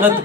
माझं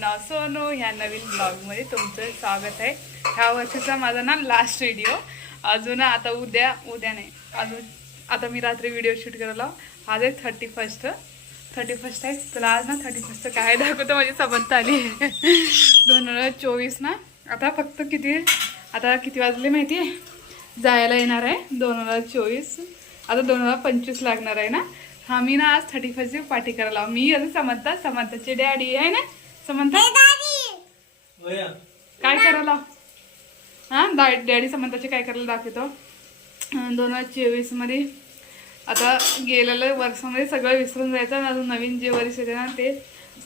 नाव सोनू ह्या नवीन ब्लॉगमध्ये तुमचं स्वागत आहे. ह्या वर्षीचा माझा ना लास्ट व्हिडिओ अजून आता उद्या उद्या नाही अजून आता मी रात्री व्हिडिओ शूट करायला आज आहे थर्टी फर्स्ट थर्टी फर्स्ट आहे. तुला आज ना थर्टी फर्स्ट काय दाखवतं माझी सबंत आली. दोन हजार चोवीस ना. आता फक्त किती आता किती वाजले माहिती आहे जायला येणार आहे दोन हजार चोवीस. आता दोन हजार पंचवीस लागणार आहे ना. हा मी ना आज थर्टी फर्स्टची पार्टी करायला मी असं समजता समंताचे डॅडी आहे ना? समंता? काय करायला? हा डॅडी समंताचे काय करायला दाखवतो. दोन हजार चोवीसमध्ये आता गेलेलं वर्षामध्ये सगळं विसरून जायचं आणि अजून नवीन जे वर्ष येते ना ते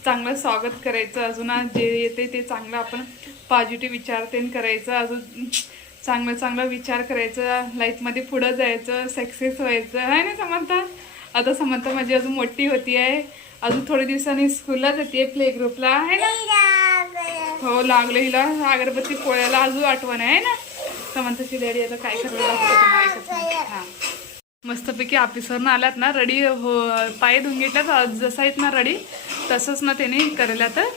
चांगलं स्वागत करायचं. अजून आज जे येते ते चांगलं आपण पॉझिटिव्ह विचार ते करायचं. अजून चांगलं चांगलं विचार करायचं. लाईफमध्ये पुढं जायचं सक्सेस व्हायचं. आहे ना समंता? आता समंता माझी अजून मोठी होती आहे. अजून थोड्या दिवसांनी स्कूलला जाते प्ले ग्रुपला आहे ना? हो लागलं हिला. अगरबत्ती पोळ्याला अजून आठवण आहे ना? समंताची डॅडी आता काय करायला लागतं मस्तपैकी ऑफिसवरून आल्यात ना रडी हो पाय धुवून घेतल्यात. जसं आहेत ना रडी तसंच ना त्याने करायला तर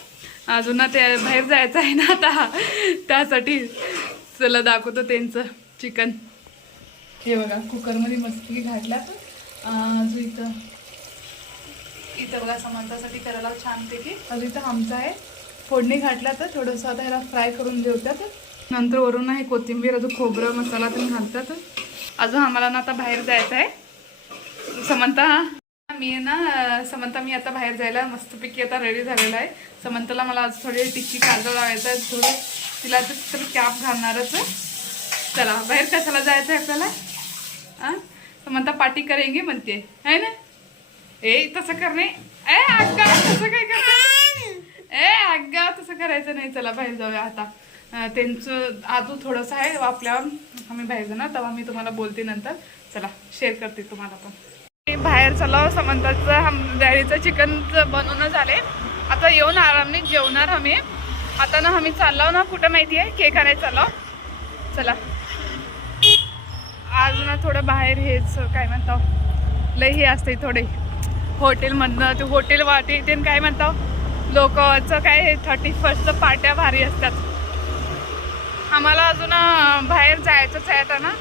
अजून ना ते बाहेर जायचं आहे ना आता. त्यासाठी चला दाखवतो त्यांचं चिकन. हे बघा कुकरमध्ये मस्तपैकी घातल्यात. अजून इथं इथं बघा समांतासाठी करायला छानपैकी. अजून इथं आमचं आहे फोडणी घातल्या तर थोडंसं आता ह्याला फ्राय करून देवतात नंतर वरून ना हे कोथिंबीर अजून खोबरं मसाला पण घालतात. अजून आम्हाला ना आता बाहेर जायचं आहे. समंता मी ना समंता मी आता बाहेर जायला मस्तपैकी आता रेडी झालेला आहे. समंताला मला आज थोडी टिक्की काजळ लावायचं आहे थोडं तिला तर कॅप घालणारच आहे. चला बाहेर कशाला जायचं आहे आपल्याला? तो म्हणता पार्टी करेंगे म्हणते. है ना? ए तसं करणे ए अग्गा तसं काय करत? ए अग्गा तसं करायचं नाही. चला बाहेर जाऊया आता. त्यांचं आजू थोडंसं आहे आपल्या आम्ही बाहेर जाणार तेव्हा मी तुम्हाला बोलते नंतर. चला शेअर करते तुम्हाला पण. मी बाहेर चलाव समंताचं हम डॅडीचं चिकनचं बनवणं झाले. आता येऊन आरामने जेवणार आम्ही. आता ना आम्ही चाललो ना कुठं माहिती आहे? केक आणायला चाललो. चला. आज ना थोडं बाहेर हेच काय म्हणतो? लय हे असते थोडे. हॉटेलमधनं ते हॉटेल वाटे ते काय म्हणतो? लोकचं काय थर्टी फर्स्टचं पार्ट्या भारी असतात. आम्हाला अजून बाहेर जायचंच आहे आता ना.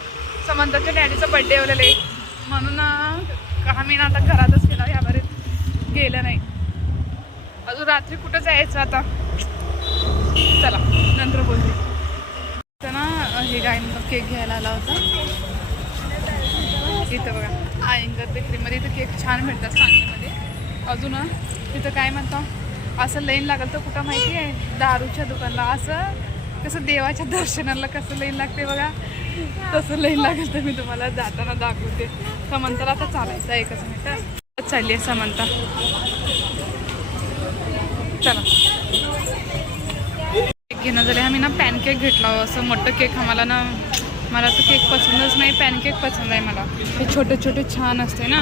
समंताच्या डॅडीचं बड्डे वगैरे आहे म्हणून आम्ही ना आता घरातच गेलो ह्या बरेच गेलं नाही. अजून रात्री कुठं जायचं आता? चला नंतर बोलते. तर ना हे गाय केक घ्यायला आला होता. इथं बघा. आयंगर बेकरीमध्ये इथं केक छान भेटतात सांगलीमध्ये. अजून तिथं काय म्हणतो? असं लाईन लागलं तर कुठं माहिती आहे? दारूच्या दुकानला. असं कसं देवाच्या दर्शनाला कसं लाईन लागते बघा. तसं लाईन लागेल तर मी तुम्हाला जाताना दाखवते. समंताला आता चालायचं आहे एकच मिनटं. चालली आहे समंता. चला. केक घेणं झाले आम्ही ना पॅनकेक घेतला हो. असं मोठं केक आम्हाला ना मला तर केक पसंतच नाही पॅनकेक पसंत आहे मला. हे छोटे छोटे छान असते ना.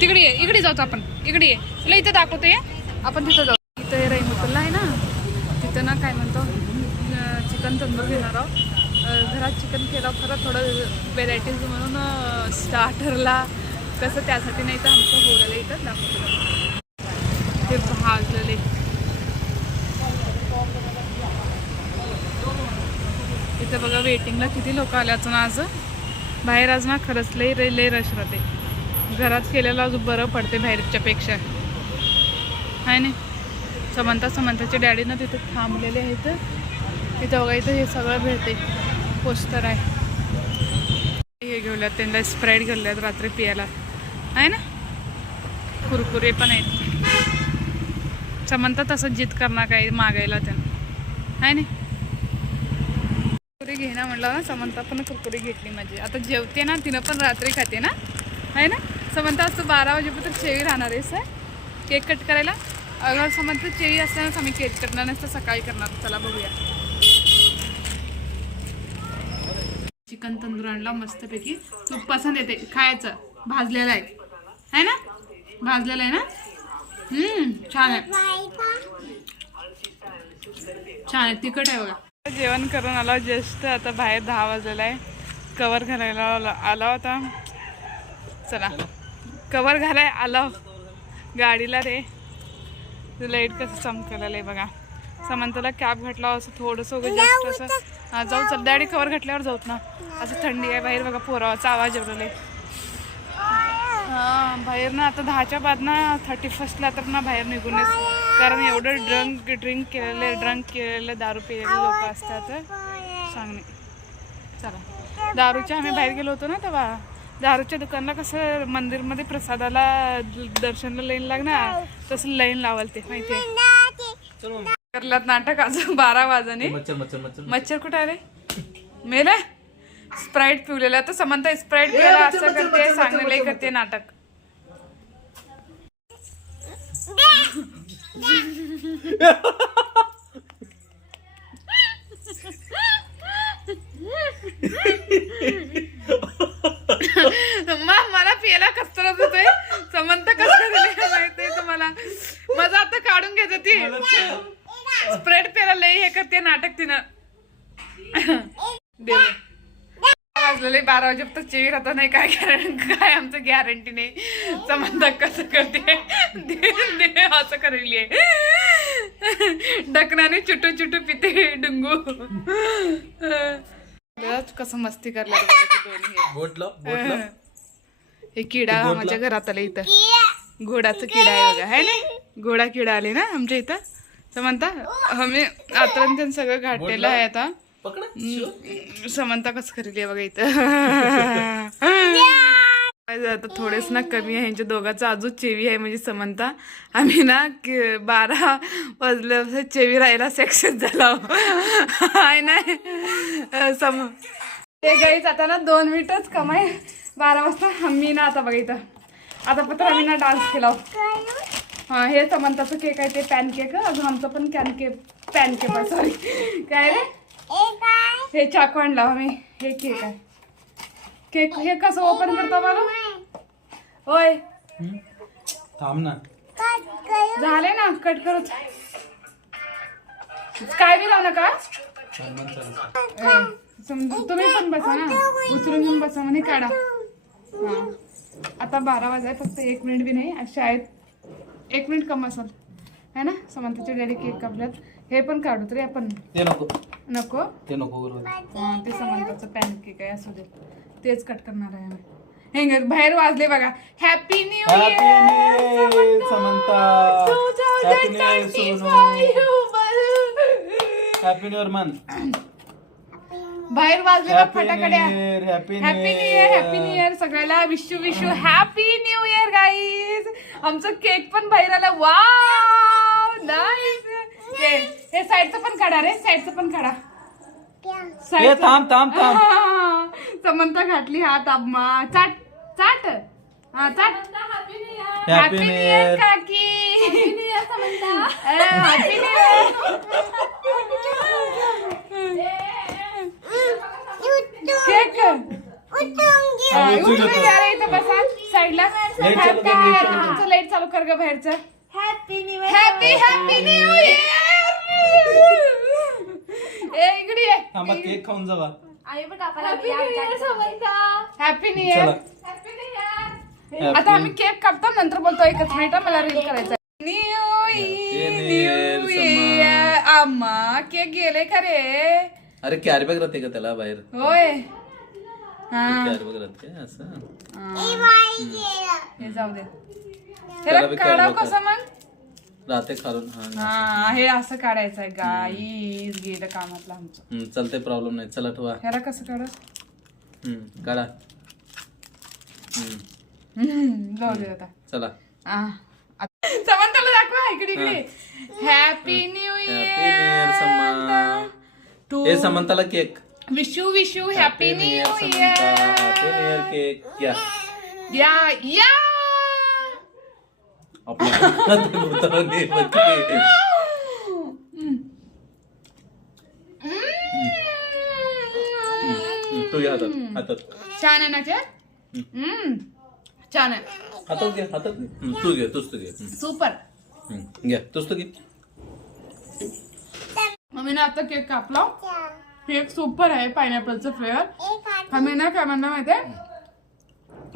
तिकडे ये इकडे जाऊ आपण. इकडे ये. तुला इथं दाखवते ये. आपण तिथं जाऊ. इथं हे रहिमतला आहे ना. तिथं ना काय म्हणतो चिकन तंदूर घेणार आहोत. घरात चिकन केला खरं थोडं व्हेरायटीज म्हणून स्टार्टरला कसं त्यासाठी नाही तर आमचं बोलायला इथं दाखवतो. ते भाजलेले. इथं बघा वेटिंगला किती लोक आले अजून आज? बाहेर आज ना खरंच लई रे लई रश राहते. घरात केलेलं अजून बरं पडते बाहेरच्यापेक्षा आहे ना समंता समंताचे डॅडी ना तिथे थांबलेले आहेत. तिथं बघा इथं हे सगळं भेटते पोस्टर आहे. हे घेऊल्यात त्यांना स्प्राईट घेऊल्यात रात्री पियाला. आहे ना? कुरकुरे पण आहेत. समंता तसं जिद करणार काय मागायला त्यांना? आहे ना कुरकुरी घेणं म्हटलं ना समंता पण कुरकुरी घेतली माझी. आता जेवते ना तिनं पण रात्री खाते ना. आहे ना? समंता असं बारा वाजेपर्यंत चेवी राहणार आहे सर केक कट करायला? अगर समंत चेवी असल्यानंच आम्ही केक करणार नसतं सकाळी करणार. चला बघूया. चिकन तंदूर आणला मस्तपैकी. तूप पसंत येते. खायचं. भाजलेलं आहे. है ना? भाजलेलं आहे ना? हम्म छान आहे. छान आहे. तिखट आहे बघा. जेवण करून आला जस्ट आता बाहेर दहा वाजलेला आहे कवर घालायला आला- होता. चला. कवर घालाय आला. गाडीला रे. लाइट कसं चमकलेलं आहे बघा. समंताला कॅप घातला असं थोडंसं उगं जास्त असं. जाऊ चल डॅडी कवर घातल्यावर जाऊत ना. असं थंडी आहे बाहेर बघा पोरावाचा आवाज एवढा हा बाहेर ना आता दहाच्या बाद ना थर्टी फर्स्टला तर ना बाहेर निघून येत कारण एवढं ड्रंक ड्रिंक केलेले ड्रंक केलेले दारू पिलेले लोक असतात. सांगणे चला. दारूच्या आम्ही बाहेर गेलो होतो ना तेव्हा. दारूच्या दुकानला कसं मंदिरमध्ये प्रसादाला दर्शनला लाईन लागणार? तसं लाईन लावाल ते माहिती चलो करलात नाटक अजून बारा वाजणे. मच्छर मच्छर मच्छर. मच्छर कुठे आले मेले? स्प्राईट पिवलेला. तर समंता स्प्राईट पिवलेला असं करते सांगणे लई करते नाटक. मला पियाला कस तरच होतोय समंत कस माहितीये तुम्हाला? माझं आता काढून घ्यायचं ती. स्प्रेड प्यायला लई हे करते नाटक तिनं. देव. वाजलेले बारा वाजेपर्यंत चेवी राहता नाही काय कारण काय आमचं गॅरंटी नाही. समंत कसं करते? दे- दे असं करेली डकनाने चुटू चुटू पिते डुंगू. कसं मस्ती करला दोन्ही. हे. किडा आमच्या घरात आले इथं. घोडाचं किडा आहे बघा है ना? घोडा किडा आले ना आमच्या इथं. तर म्हणता आम्ही आतरण सगळं घाटलेलं आहे आता. पकड. समंता कसं करेल बघा इथं. आता थोडेच ना कमी आहे. यांच्या दोघांचा अजून चेवी आहे म्हणजे समंता. आम्ही ना बारा वाजल्यापासून चेवी राहायला सक्सेस झाला. आहे नाही सम ते गाईच आता ना दोन मिनिटच कमाई. बारा वाजता मी ना आता बघा इथं. आता पत्र आम्ही ना डान्स केला. हा हे समंताचं केक आहे ते पॅन केक अजून आमचं पण can cake pancake sorry काय रे? हे चाकू आणला आम्ही हे केक आहे. केक हे कसं ओपन करतो मला होय. थांब ना. झाले ना कट करू काय बी लावू नका. तुम्ही पण बसा ना. उचलून घेऊन बसा म्हणे काढा. हा. आता बारा वाजाय फक्त एक मिनिट बी नाही. शाळेत एक मिनिट कम असेल. है ना? समंताचे डॅडी केक कापल्यात. हे पण काढू तरी आपण नको? ते नको हा, ते समंताचं पॅन केक आहे असू दे. तेच कट करणार आहे आम्ही. हे ग, बाहेर वाजले बघा. Happy new happy new year Samantha. Happy new year Sonu happy new year मन. बाहेर वाजले बघ happy फटाकड्या new year happy new year happy new year सगळ्याला Vishu Vishu happy new year guys आमचं केक पण बाहेर आला. वाव नाईस हे हे साईडचं पण काढा रे साईडचं पण काढा. ए थांब थांब थांब. हा, समंता घातली हात आम्हा चाट चाट. हा चाट. हॅपी न्यू इयर काकी. हॅपी न्यू केक हा. घ्या रे इथं बसा. साईडला चालू कर, लाइट चालू कर. ग बाहेरचं. हॅपी हॅपी न्यू इयर ए इकडे ये थांबा केक खाऊन जावा. Happy new year Samantha happy new year Happy आता आम्ही केक कापतो नंतर बोलतो एकच मिनिट मला रील करायचं new New new Year, year आम्हा केक गेले का रे? अरे कॅरी बॅग राहते का त्याला बाहेर? होय. हा. कॅरी बॅग राहते असं. हे. जाऊ दे. त्याला हे काढाव? कसं मग? राहते खालून. हा हा असं काढायचं आहे गाईज गेलं कामातलं आमचं. हम्म, चालते प्रॉब्लेम नाही. चला ठेवा. ह्याला कसं काढत हम्म, काढा हम्म, हम्म, जाऊ दे आता. चला. आ, आता- समंताला दाखवा इकडे इकडे happy new happy new year year Samantha. हे समंताला cake. Vishu Vishu happy new year cake. या. या या आपल्या हातात उतरवली होती. हम्म, तू घे हातात हातात छान आहे ना ते हम्म. छान आहे हातात घे हातात घे हम्म, तू घे तूच तू घे हम्म, सुपर हम्म, घे तूच तू घे मम्मीने आता केक कापला केक सुपर आहे पायनॅपलचं फ्लेवर आम्ही ना काय म्हणलं माहितीये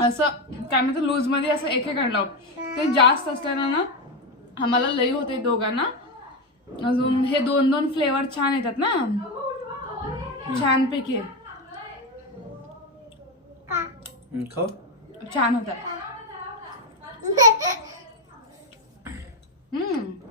असं काय म्हणतो लूजमध्ये असं एक एक आणलं. ते जास्त असल्यानं ना आम्हाला लई होते दोघांना. अजून हे दोन दोन फ्लेवर छान येतात ना. छानपैकी. छान होतात. हम्म.